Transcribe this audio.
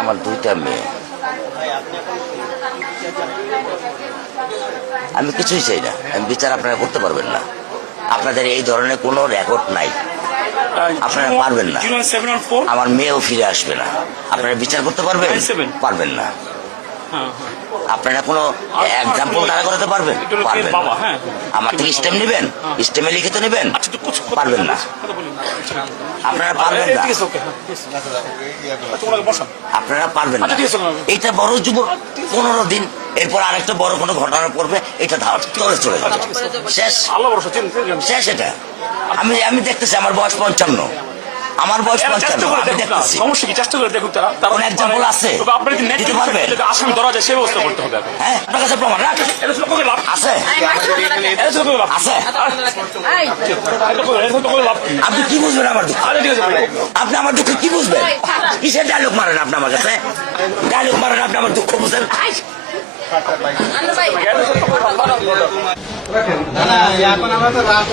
আমার দুইটা মেয়ে। আমি কিছুই চাই না, আমি বিচার আপনারা করতে পারবেন না। আপনাদের এই ধরনের কোনো রেকর্ড নাই, আপনারা পারবেন না। আমার মেয়েও ফিরে আসবে না। আপনারা বিচার করতে পারবেন? পারবেন না। আপনারা কোনো এক্সাম্পল দাঁড়া করাতে পারবেন? পারবেন না। আমার থেকে স্টেম নেবেন, স্টেমে লিখিত নেবেন? পারবেন না। আপনারা পারবেন না, আপনারা পারবেন না। এটা বড় যুব 15 দিন, এরপর আরেকটা বড় কোনো ঘটনা পড়বে, এটা ধার চলে যাবে, শেষ শেষ। এটা আমি দেখতেছি, আমার বয়স 55, আমার বয়স 55, আমি দেখতেছি। সমস্যা কি? চেষ্টা করে দেখুন তারা। কোন এক্সাম্পল আছে দিতে পারবেন? আসামি ধরা যায় সে ব্যবস্থা করতে হবে। হ্যাঁ, আপনার কাছে প্রমাণ আছে? আছে? আপনি কি বুঝবেন আমার দুঃখ? আপনি আমার দুঃখ কি বুঝবেন? কিসের ডায়লগ মারেন আপনি আমার কাছে? ডায়লগ মারেন আপনি আমার দুঃখ বুঝেন? এখন আমরা তো রাত